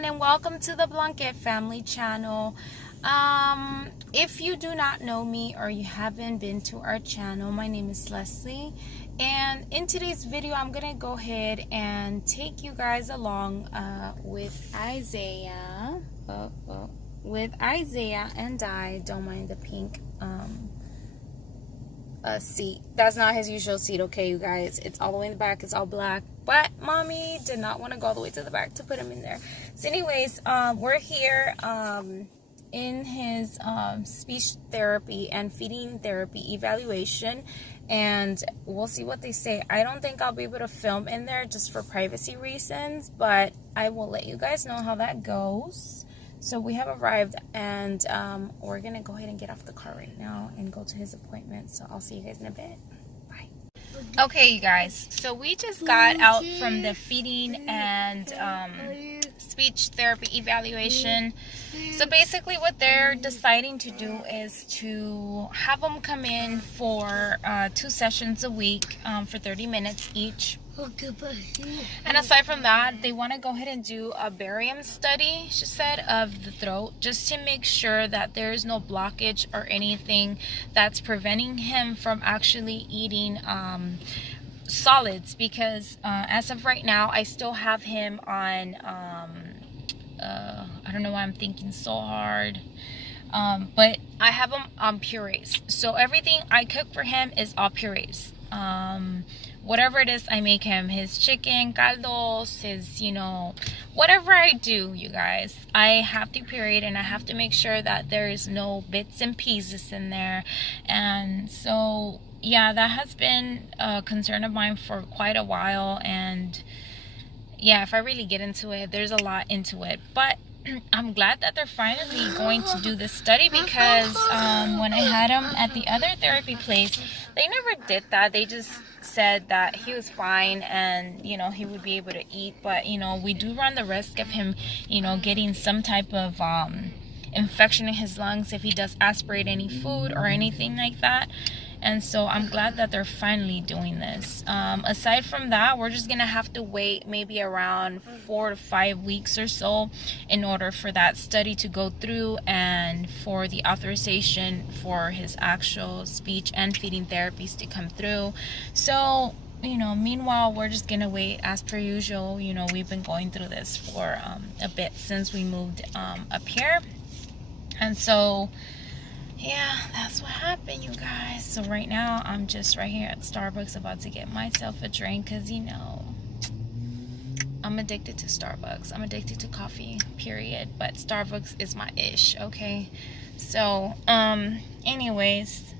everyone, and welcome to the Blanket Family channel. If you do not know me or you haven't been to our channel, my name is Leslie, and in today's video I'm gonna go ahead and take you guys along with Isaiah and I. Don't mind the pink seat. That's not his usual seat, okay, you guys. It's all the way in the back. It's all black, but mommy did not want to go all the way to the back to put him in there. So anyways, we're here in his speech therapy and feeding therapy evaluation, and we'll see what they say. I don't think I'll be able to film in there just for privacy reasons, but I will let you guys know how that goes. So we have arrived, and we're gonna go ahead and get off the car right now and go to his appointment. So I'll see you guys in a bit. Bye. Okay, you guys, so we just got out from the feeding and speech therapy evaluation. So basically what they're deciding to do is to have them come in for 2 sessions a week for 30 minutes each. And aside from that, they want to go ahead and do a barium study, she said, of the throat, just to make sure that there is no blockage or anything that's preventing him from actually eating solids, because as of right now I still have him on I don't know why I'm thinking so hard, but I have him on purees. So everything I cook for him is all purees. Whatever it is I make him, his chicken, caldos, his, you know, whatever I do, you guys, I have to puree it, and I have to make sure that there is no bits and pieces in there. And so, yeah, that has been a concern of mine for quite a while. And yeah, if I really get into it, there's a lot into it. But I'm glad that they're finally going to do this study, because when I had him at the other therapy place, they never did that. They just said that he was fine and, you know, he would be able to eat. But, you know, we do run the risk of him, you know, getting some type of infection in his lungs if he does aspirate any food or anything like that. And so I'm glad that they're finally doing this. Aside from that, we're just gonna have to wait maybe around 4 to 5 weeks or so in order for that study to go through and for the authorization for his actual speech and feeding therapies to come through. So, you know, meanwhile, we're just gonna wait as per usual. You know, we've been going through this for a bit since we moved up here. And so yeah, that's what happened, you guys. So right now I'm just right here at Starbucks about to get myself a drink, because, you know, I'm addicted to Starbucks. I'm addicted to coffee, period. But Starbucks is my ish, okay? So anyways,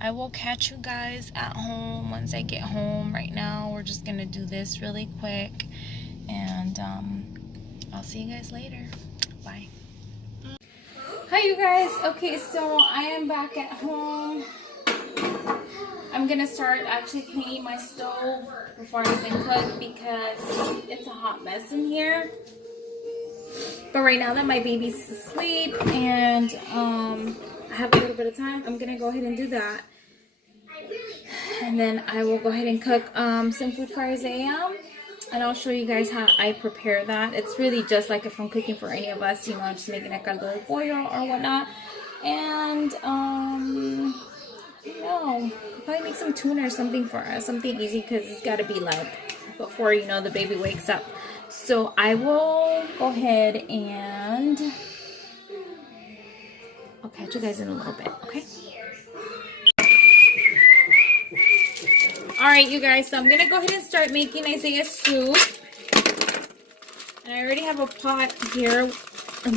I will catch you guys at home once I get home. Right now we're just gonna do this really quick, and I'll see you guys later. Bye. Hi, you guys. Okay, so I am back at home. I'm gonna start actually cleaning my stove before I even cook, because it's a hot mess in here. But right now that my baby's asleep and I have a little bit of time, I'm gonna go ahead and do that, and then I will go ahead and cook some food for Isaiah. And I'll show you guys how I prepare that. It's really just like if I'm cooking for any of us, you know, I'm just making a caldo de pollo or whatnot. And, you know, probably make some tuna or something for us. Something easy, because it's got to be like before, you know, the baby wakes up. So I will go ahead and I'll catch you guys in a little bit, okay? Alright, you guys, so I'm going to go ahead and start making Isaiah's soup. And I already have a pot here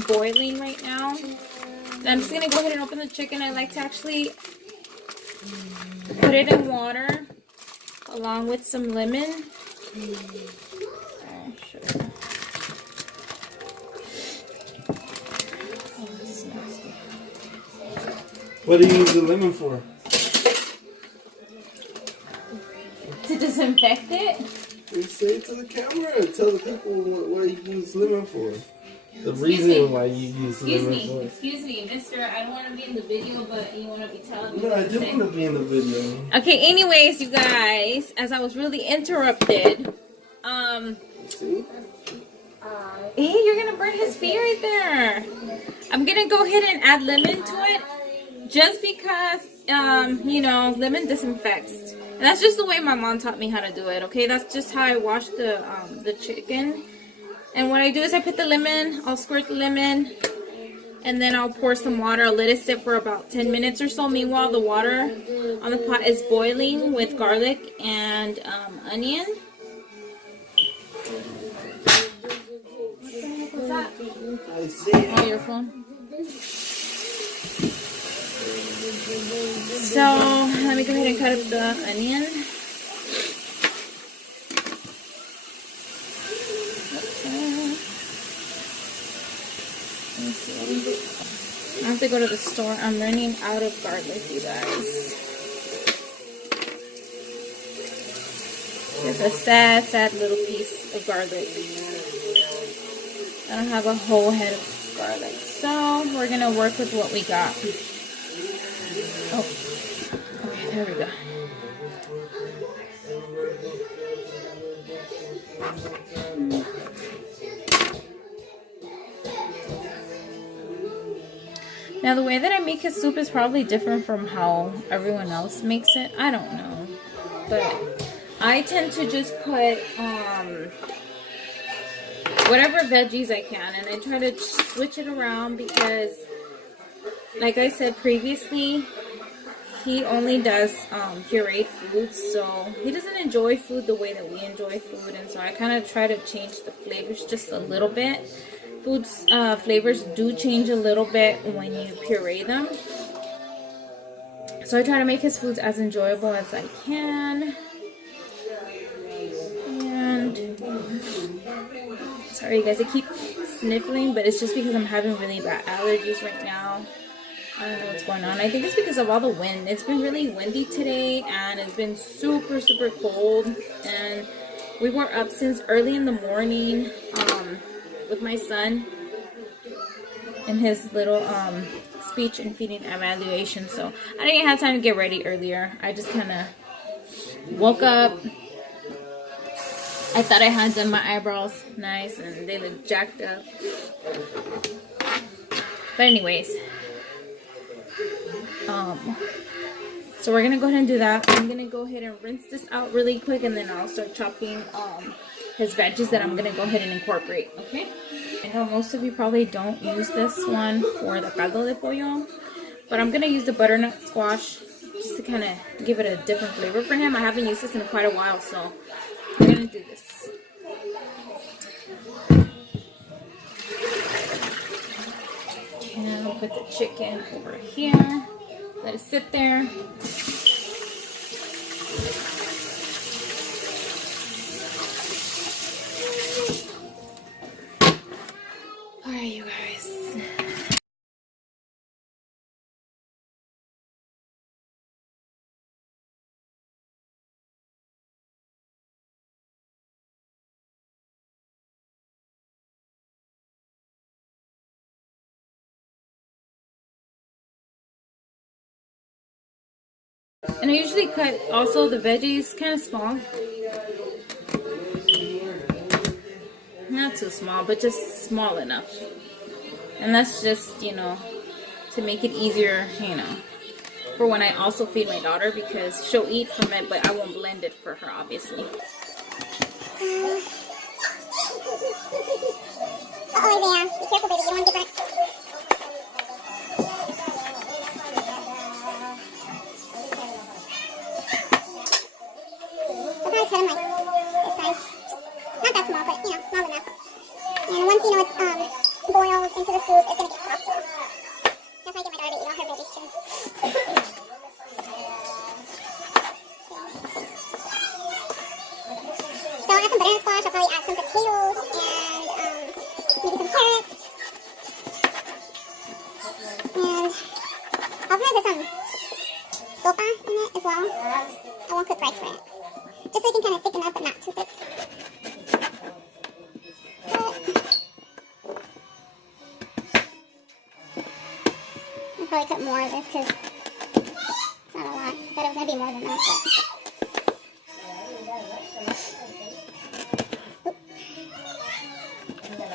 boiling right now. And I'm just going to go ahead and open the chicken. I like to actually put it in water along with some lemon. Oh, sure. Oh, this is nasty. What do you use the lemon for? To disinfect it? You say it to the camera. Tell the people what you use lemon for. The reason why you use lemon for. Excuse me, mister. I don't want to be in the video, but you want to be telling me. No, I do want to be in the video. Okay, anyways, you guys, as I was really interrupted, See? Hey, you're gonna burn his feet right there. I'm gonna go ahead and add lemon to it, just because, you know, lemon disinfects. And that's just the way my mom taught me how to do it. Okay, that's just how I wash the chicken. And what I do is I put the lemon, I'll squirt the lemon, and then I'll pour some water. I'll let it sit for about 10 minutes or so. Meanwhile, the water on the pot is boiling with garlic and onion. What's that? Oh, your phone? So, let me go ahead and cut up the onion. I have to go to the store. I'm running out of garlic, you guys. It's a sad, sad little piece of garlic. I don't have a whole head of garlic. So, we're going to work with what we got. Oh, okay, there we go. Now, the way that I make his soup is probably different from how everyone else makes it. I don't know. But I tend to just put whatever veggies I can. And I try to switch it around because, like I said previously, he only does pureed foods. So he doesn't enjoy food the way that we enjoy food. And so I kind of try to change the flavors just a little bit. Food's flavors do change a little bit when you puree them. So I try to make his foods as enjoyable as I can. And sorry you guys, I keep sniffling, but it's just because I'm having really bad allergies right now. I don't know what's going on. I think it's because of all the wind. It's been really windy today, and it's been super, super cold. And we were up since early in the morning with my son and his little speech and feeding evaluation. So I didn't have time to get ready earlier. I just kind of woke up. I thought I had done my eyebrows nice and they look jacked up. But anyways, so we're gonna go ahead and do that. I'm gonna go ahead and rinse this out really quick, and then I'll start chopping his veggies that I'm gonna go ahead and incorporate. Okay, I know most of you probably don't use this one for the caldo de pollo, but I'm gonna use the butternut squash just to kind of give it a different flavor for him. I haven't used this in quite a while, so I'm gonna do this. And I'll put the chicken over here. Let it sit there. Alright, you guys. And I usually cut also the veggies kind of small. Not too small, but just small enough. And that's just, you know, to make it easier, you know, for when I also feed my daughter, because she'll eat from it, but I won't blend it for her, obviously. Oh, yeah. Be careful, baby. You don't want to get burnt. So probably cut them like this size. Not that small, but, you know, small enough. And once, you know, it's boiled into the soup, it's going to get soft, so that's why I get my daughter to eat all her veggies too. So I'll add some butternut squash, I'll probably add some potatoes, and maybe some carrots. And I'll probably put some sopa in it as well. I won't cook rice for it. Just so it can kind of thicken up, but not too thick. I'll probably cut more of this because it's not a lot. I thought it was going to be more than that. But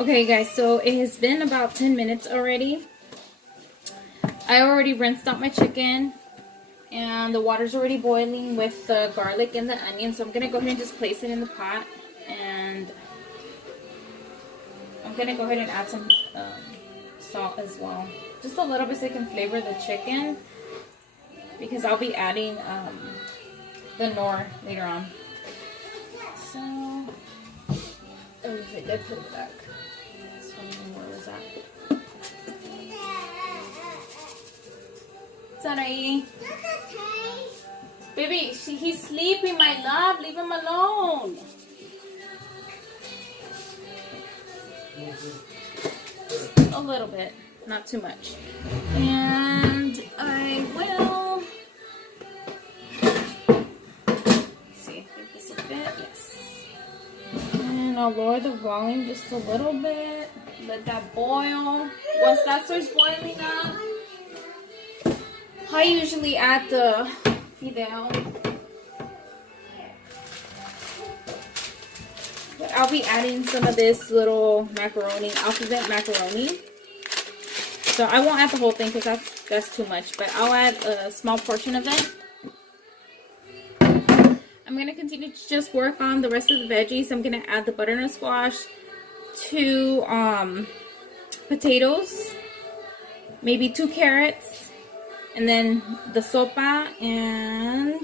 Okay guys, so it has been about 10 minutes already. I already rinsed out my chicken and the water's already boiling with the garlic and the onion. So I'm going to go ahead and just place it in the pot, and I'm going to go ahead and add some salt as well. Just a little bit so it can flavor the chicken, because I'll be adding the Knorr later on. So, oh, I did put it back. So where was that? Sorry. Baby, he's sleeping, my love. Leave him alone. A little bit, not too much. And I will... Let's see if this will fit. Yes. And I'll lower the volume just a little bit. Let that boil. Once that starts boiling up, I usually add the fideo. But I'll be adding some of this little macaroni, alphabet macaroni. So I won't add the whole thing because that's too much, but I'll add a small portion of it. I'm going to continue to just work on the rest of the veggies. I'm going to add the butternut squash, 2 potatoes, maybe 2 carrots, and then the sopa and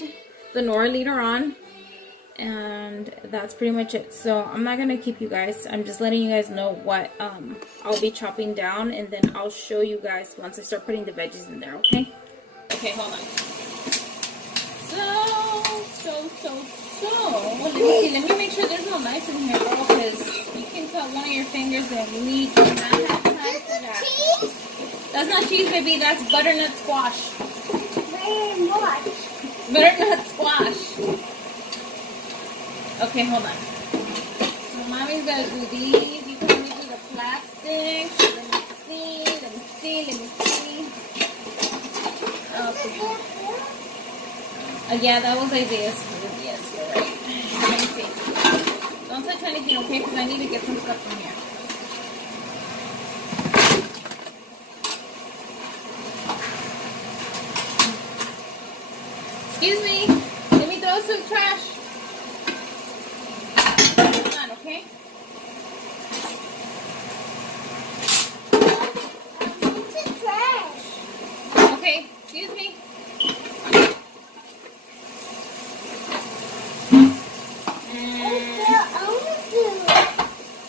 the Knorr later on. And that's pretty much it. So I'm not going to keep you guys. I'm just letting you guys know what I'll be chopping down, and then I'll show you guys once I start putting the veggies in there, okay? Okay, hold on. Let me make sure there's no knives in here, girl, because you can cut one of your fingers and we do not have time for that. Cheese? That's not cheese, baby. That's butternut squash. Butternut squash. Okay, hold on. So mommy's gonna do these. You can only do the plastic. Let me see. Okay. Yeah, that was Isaiah's food. Yes, you're right. Let me see. Don't touch anything, okay? Because I need to get some stuff from here. Excuse me. Let me throw some trash. Hold on, okay? Okay, excuse me.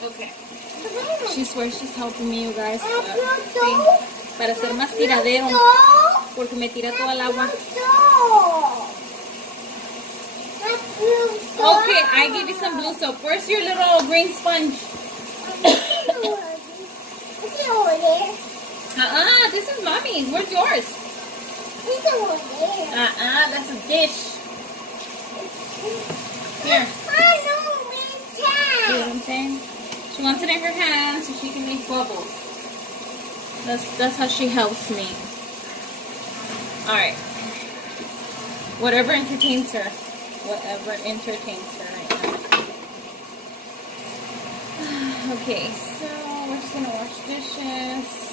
Okay. She swears she's helping me, you guys. Sí, para hacer más tiradero. Porque me tira toda el agua. Okay, I give you some blue soap. Where's your little green sponge? This is mommy's. Where's yours? That's a dish. Here. See what I'm saying? She wants it in her hand so she can make bubbles. That's how she helps me. Alright. Whatever entertains her. Whatever entertains her right now. Okay, so we're just gonna wash dishes.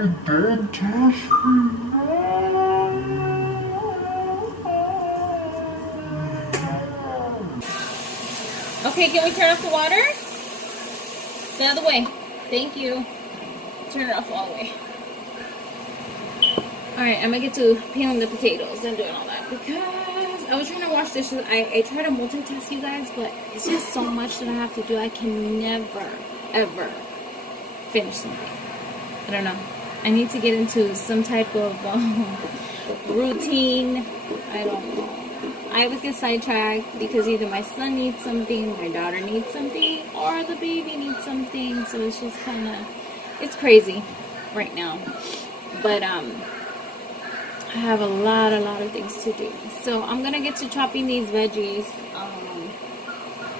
Okay, can we turn off the water? The other way. Thank you. Turn it off all the way. Alright, I'm gonna get to peeling the potatoes and doing all that because I was trying to wash dishes. I try to multitask, you guys, but it's just so much that I have to do. I can never, ever finish something. I don't know. I need to get into some type of routine. I don't know. I always get sidetracked because either my son needs something, my daughter needs something, or the baby needs something. So it's just kind of, it's crazy right now. But I have a lot of things to do. So I'm gonna get to chopping these veggies.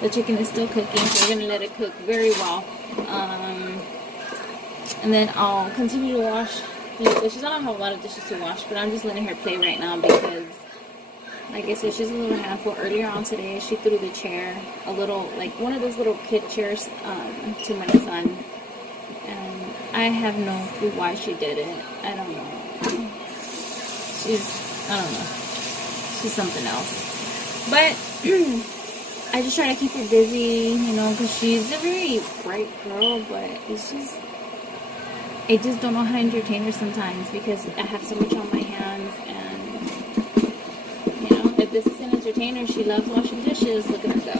The chicken is still cooking, so we're gonna let it cook very well. And then I'll continue to wash these dishes. I don't have a lot of dishes to wash, but I'm just letting her play right now because, like I said, she's a little handful. Earlier on today, she threw the chair, a little, like one of those little kid chairs, to my son. And I have no clue why she did it. I don't know. I don't know. She's something else. But I just try to keep her busy, you know, because she's a very bright girl, but I just don't know how to entertain her sometimes because I have so much on my hands. And, you know, if this is an entertainer, she loves washing dishes. Look at her go.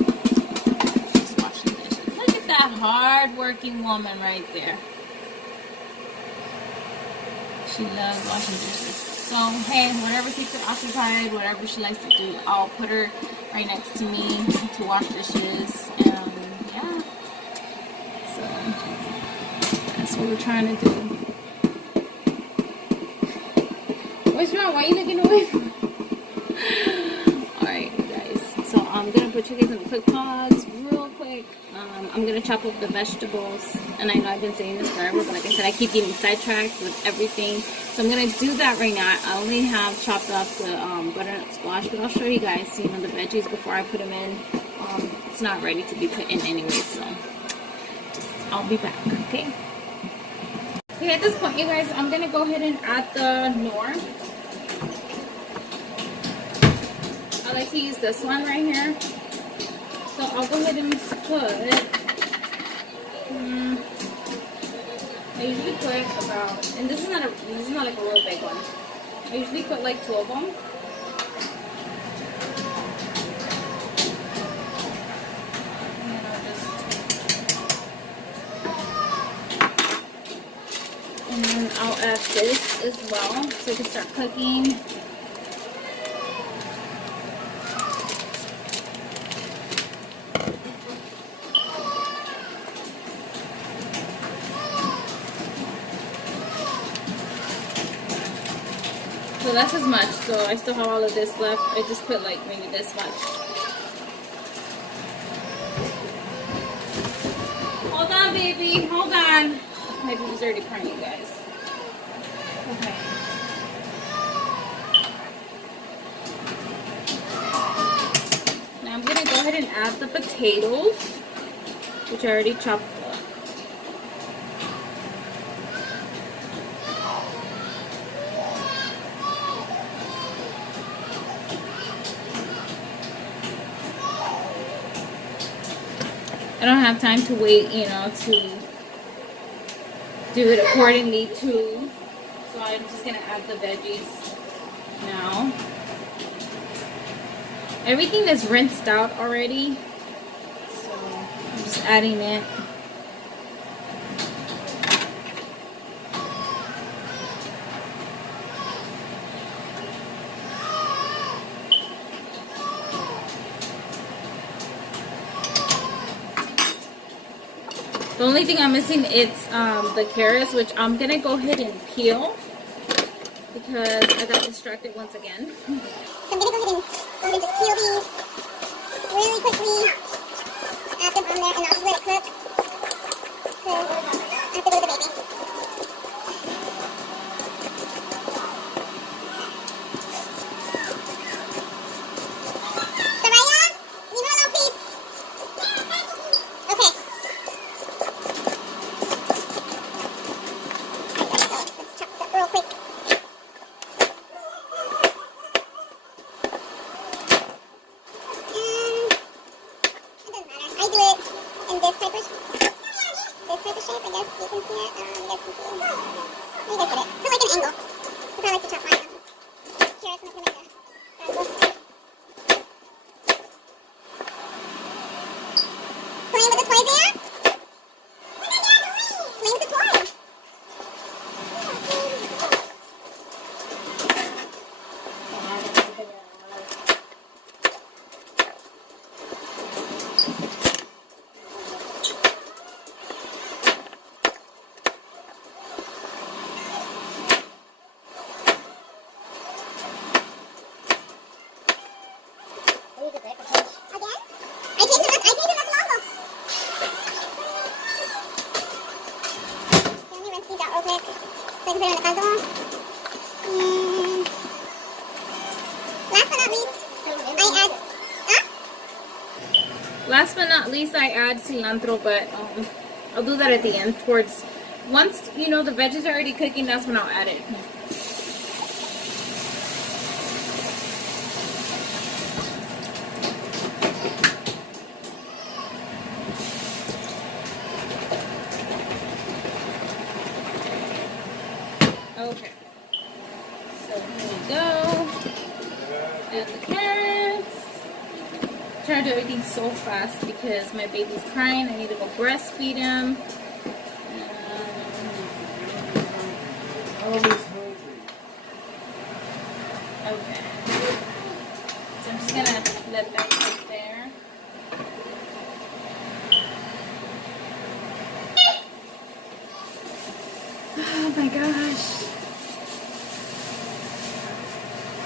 She's washing dishes. Look at that hard-working woman right there. She loves washing dishes. So, hey, whatever keeps her occupied, whatever she likes to do, I'll put her right next to me to wash dishes. And, yeah. So, that's what we're trying to do. What's wrong? Why are you looking away from me? Alright, guys. So, I'm going to put you guys on a quick pause real quick. I'm going to chop up the vegetables. And I know I've been saying this forever, but like I said, I keep getting sidetracked with everything. So I'm going to do that right now. I only have chopped up the butternut squash, but I'll show you guys, you know, the veggies before I put them in. It's not ready to be put in anyway, so I'll be back, okay? Okay, at this point, you guys, I'm going to go ahead and add the Knorr. I like to use this one right here. So I'll go ahead and put... I usually put about, and this is not like a real big one. I usually put like 2 of them. And then I'll just, and then I'll add this as well, so we can start cooking. So that's as much, so I still have all of this left. I just put like maybe this much. Hold on, baby, hold on. My baby's already crying, you guys. Okay. Now I'm gonna go ahead and add the potatoes, which I already chopped up. I don't have time to wait, you know, to do it accordingly too. So I'm just gonna add the veggies now. Everything is rinsed out already, so I'm just adding it. The only thing I'm missing is the carrots, which I'm gonna go ahead and peel because I got distracted once again. So I'm gonna go ahead and just peel these really quickly. Add them on there, and I'll just let it cook. So I have to go to the baby. Soraya, leave her alone, please. Okay. You guys get it. So like an angle. Because I like to chop mine. Here, it's going to make a playing with the toys there? Playing with the toys. Last but not least, I add cilantro, but I'll do that at the end. Towards once you know the veggies are already cooking, that's when I'll add it. Okay, so here we go. Add the carrots. I'm trying to do everything so fast because my baby's crying. I need to go breastfeed him. Okay. So I'm just gonna let that sit there. Oh my gosh.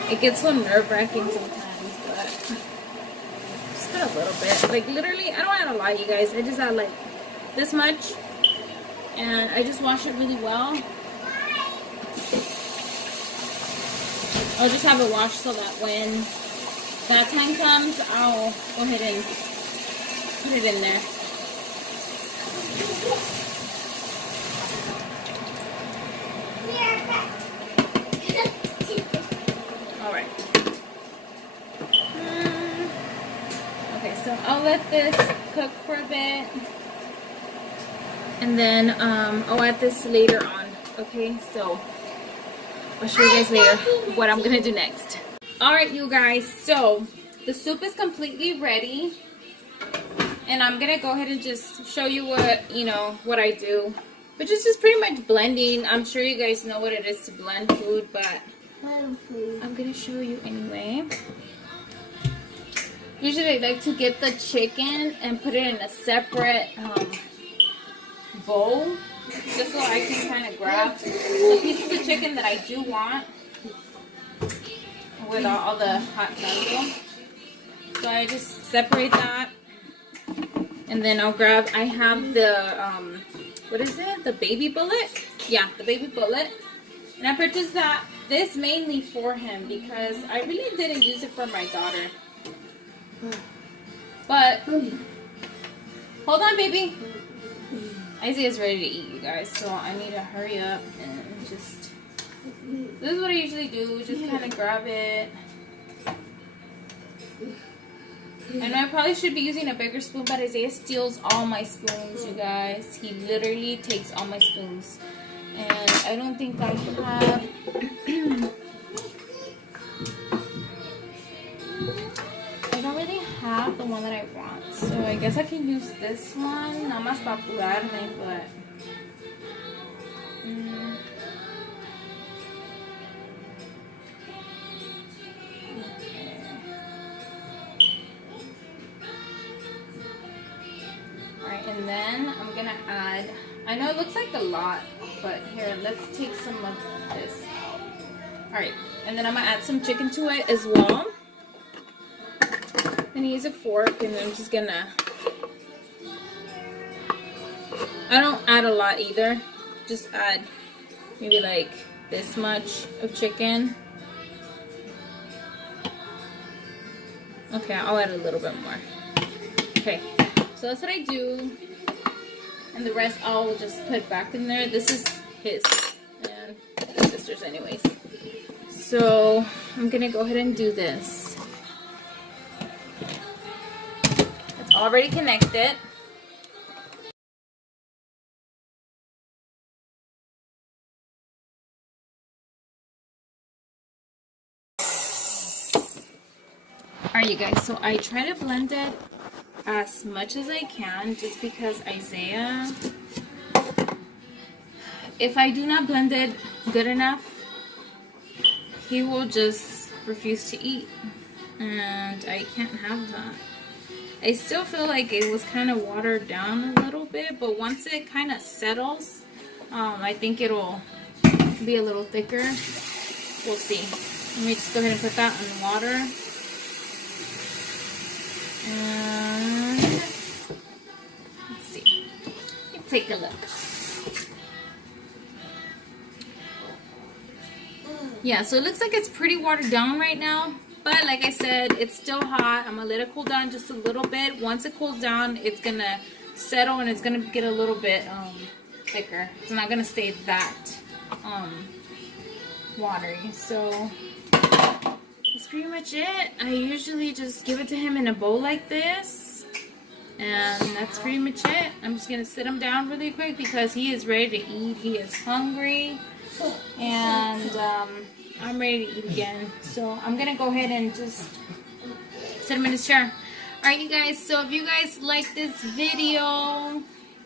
It gets so nerve-wracking sometimes, but just put a little bit. Like literally, I don't add a lot, you guys. I just add like this much, and I just wash it really well. I'll just have it washed so that when that time comes, I'll go ahead and put it in there. Alright. Okay, so I'll let this cook for a bit. And then I'll add this later on. Okay, so I'll show you guys later what I'm gonna do next. Alright, you guys, so the soup is completely ready. And I'm gonna go ahead and just show you what I do. Which is just pretty much blending. I'm sure you guys know what it is to blend food, but I'm gonna show you anyway. Usually I like to get the chicken and put it in a separate bowl, just so I can kind of grab the pieces of chicken that I do want without all the hot tango. So I just separate that, and then I'll grab, I have the what is it? The baby bullet? Yeah, the baby bullet. And I purchased this mainly for him because I really didn't use it for my daughter. But hold on, baby. Isaiah's ready to eat, you guys, so I need to hurry up and just. This is what I usually do. Just kind of grab it. And I probably should be using a bigger spoon, but Isaiah steals all my spoons, you guys. He literally takes all my spoons. And I don't think I have... I don't really have the one that I want. So I guess I can use this one. Nada más para apurarme, but... And then I'm gonna add, I know it looks like a lot, but here, let's take some of this out. Alright, and then I'm gonna add some chicken to it as well. I'm gonna use a fork, and I'm just gonna, I don't add a lot either, just add maybe like this much of chicken. Okay, I'll add a little bit more. Okay. So that's what I do, and the rest I'll just put back in there. This is his and his sister's anyways. So I'm gonna go ahead and do this. It's already connected. Alright, you guys, so I try to blend it as much as I can just because Isaiah, if I do not blend it good enough, he will just refuse to eat, and I can't have that. I still feel like it was kind of watered down a little bit, but once it kind of settles, I think it'll be a little thicker. We'll see. Let me just go ahead and put that in water. And let's see. Let's take a look. Yeah, so it looks like it's pretty watered down right now. But like I said, it's still hot. I'm gonna let it cool down just a little bit. Once it cools down, it's gonna settle and it's gonna get a little bit thicker. It's not gonna stay that watery. So that's pretty much it. I usually just give it to him in a bowl like this, and that's pretty much it. I'm just gonna sit him down really quick because he is ready to eat. He is hungry, and I'm ready to eat again. So I'm gonna go ahead and just sit him in his chair. Alright, you guys, so if you guys like this video,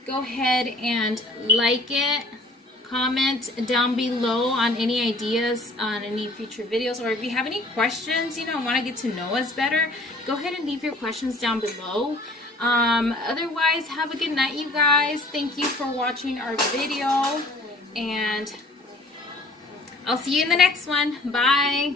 go ahead and like it. Comment down below on any ideas on any future videos, or if you have any questions, you know, want to get to know us better, go ahead and leave your questions down below. Otherwise, have a good night, you guys. Thank you for watching our video, and I'll see you in the next one. Bye.